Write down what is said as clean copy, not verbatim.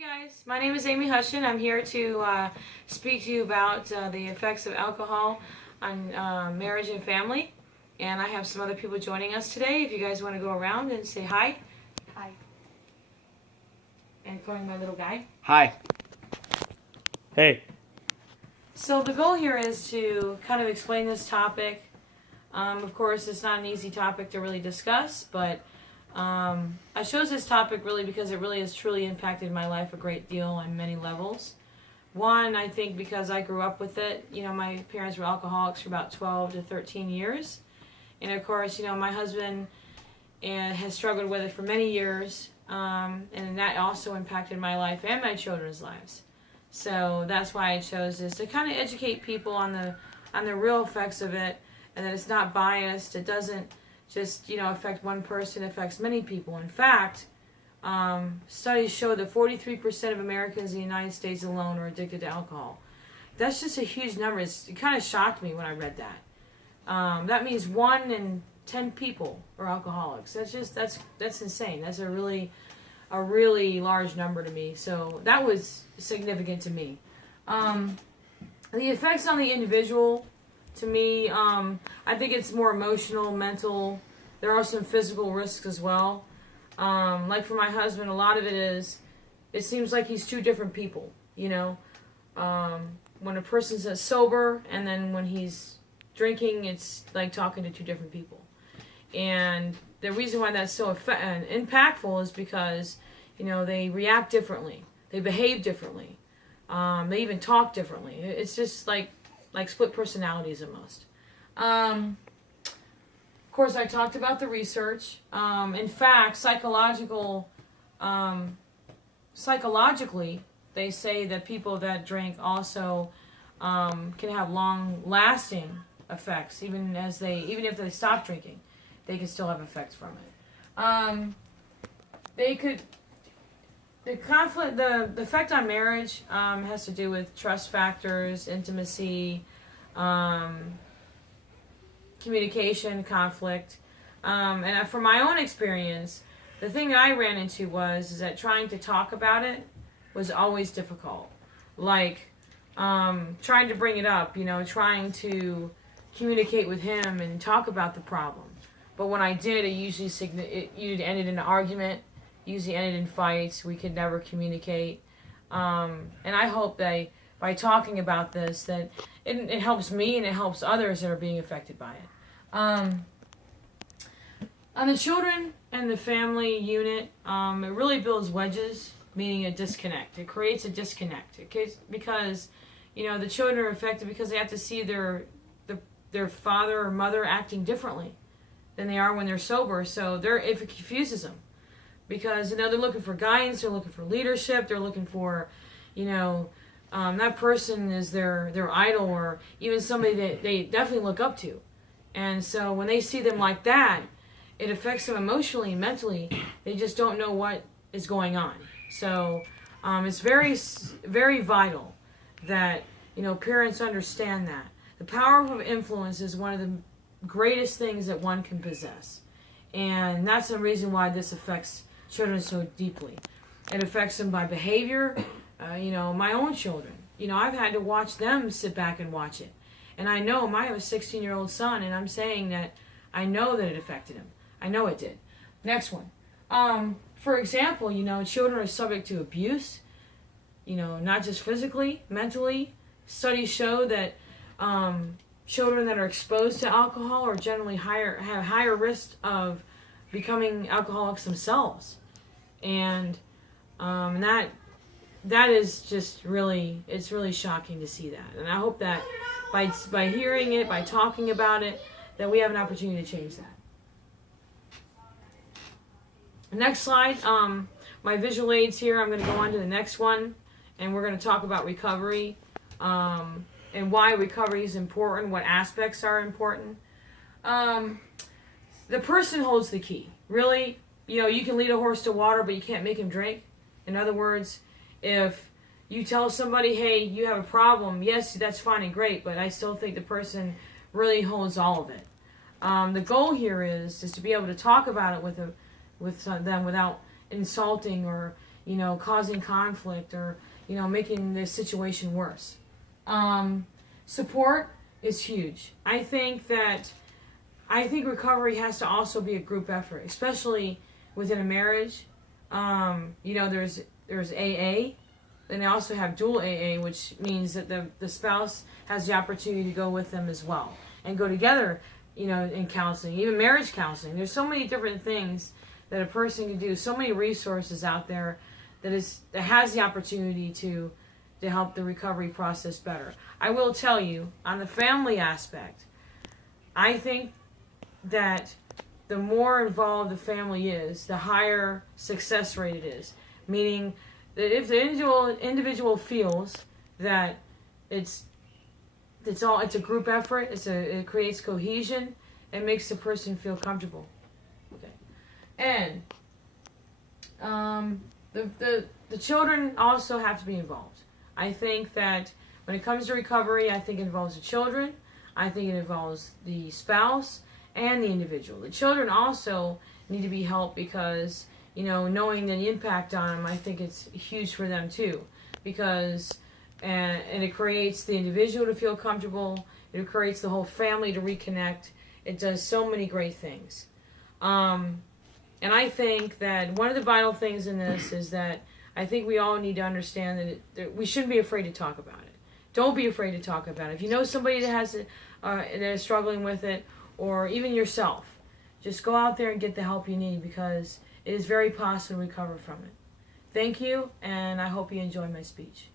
Guys, my name is King-Hushin. I'm here to speak to you about the effects of alcohol on marriage and family. And I have some other people joining us today. If you guys want to go around and say hi. Hi. And calling my little guy. Hi. Hey. So the goal here is to kind of explain this topic. Of course, it's not an easy topic to really discuss, but I chose this topic really because it really has truly impacted my life a great deal on many levels. One, I think because I grew up with it. You know, my parents were alcoholics for about 12 to 13 years. And of course, you know, my husband has struggled with it for many years. And that also impacted my life and my children's lives. So that's why I chose this, to kind of educate people on the real effects of it, and that it's not biased. It doesn't just, you know, affect one person, it affects many people. In fact, studies show that 43% of Americans in the United States alone are addicted to alcohol. That's just a huge number. It kind of shocked me when I read that. That means 1 in 10 people are alcoholics. That's insane. That's a really large number to me. So that was significant to me. The effects on the individual, to me, I think it's more emotional, mental. There are some physical risks as well. Like for my husband, a lot of it seems like he's two different people, you know. When a person's sober and then when he's drinking, it's like talking to two different people. And the reason why that's so impactful is because, you know, they react differently. They behave differently. They even talk differently. It's just like split personalities almost. Of course, I talked about the research. In fact, psychologically, they say that people that drink also can have long-lasting effects, even if they stop drinking, they can still have effects from it. The effect on marriage has to do with trust factors, intimacy, communication, conflict. And from my own experience, the thing that I ran into is that trying to talk about it was always difficult. Like trying to bring it up, you know, trying to communicate with him and talk about the problem. But when I did, it usually ended in an argument. Usually ended in fights. We could never communicate. And I hope that by talking about this, that it helps me and it helps others that are being affected by it. On the children and the family unit, it really builds wedges, meaning a disconnect. It creates a disconnect because, you know, the children are affected because they have to see their father or mother acting differently than they are when they're sober. So it confuses them. Because, you know, they're looking for guidance, they're looking for leadership, they're looking for, you know, that person is their idol or even somebody that they definitely look up to. And so when they see them like that, it affects them emotionally and mentally. They just don't know what is going on. So it's very, very vital that, you know, parents understand that. The power of influence is one of the greatest things that one can possess. And that's the reason why this affects children so deeply. It affects them by behavior. You know, my own children. You know, I've had to watch them sit back and watch it. And I know I have a 16-year-old son, and I'm saying that I know that it affected him. I know it did. Next one. For example, you know, children are subject to abuse. You know, not just physically, mentally. Studies show that children that are exposed to alcohol are generally have higher risk of becoming alcoholics themselves. And that is just really, it's really shocking to see that. And I hope that by hearing it, by talking about it, that we have an opportunity to change that. Next slide, my visual aids here. I'm going to go on to the next one, and we're going to talk about recovery and why recovery is important, what aspects are important. The person holds the key. Really, you know, you can lead a horse to water, but you can't make him drink. In other words, if you tell somebody, hey, you have a problem, yes, that's fine and great, but I still think the person really holds all of it. The goal here is to be able to talk about it with them without insulting or, causing conflict or, making the situation worse. Support is huge. I think recovery has to also be a group effort, especially within a marriage. There's AA, and they also have dual AA, which means that the spouse has the opportunity to go with them as well and go together, in counseling, even marriage counseling. There's so many different things that a person can do, so many resources out there that has the opportunity to help the recovery process better. I will tell you, on the family aspect, I think that the more involved the family is, the higher success rate it is. Meaning that if the individual feels that it's a group effort, it creates cohesion, it makes the person feel comfortable. Okay. And the children also have to be involved. I think that when it comes to recovery, I think it involves the children, I think it involves the spouse, and the individual. The children also need to be helped because, knowing the impact on them, I think it's huge for them too. Because, and it creates the individual to feel comfortable, it creates the whole family to reconnect. It does so many great things. And I think that one of the vital things in this is that I think we all need to understand that we shouldn't be afraid to talk about it. Don't be afraid to talk about it. If you know somebody that is struggling with it, or even yourself, just go out there and get the help you need because it is very possible to recover from it. Thank you, and I hope you enjoy my speech.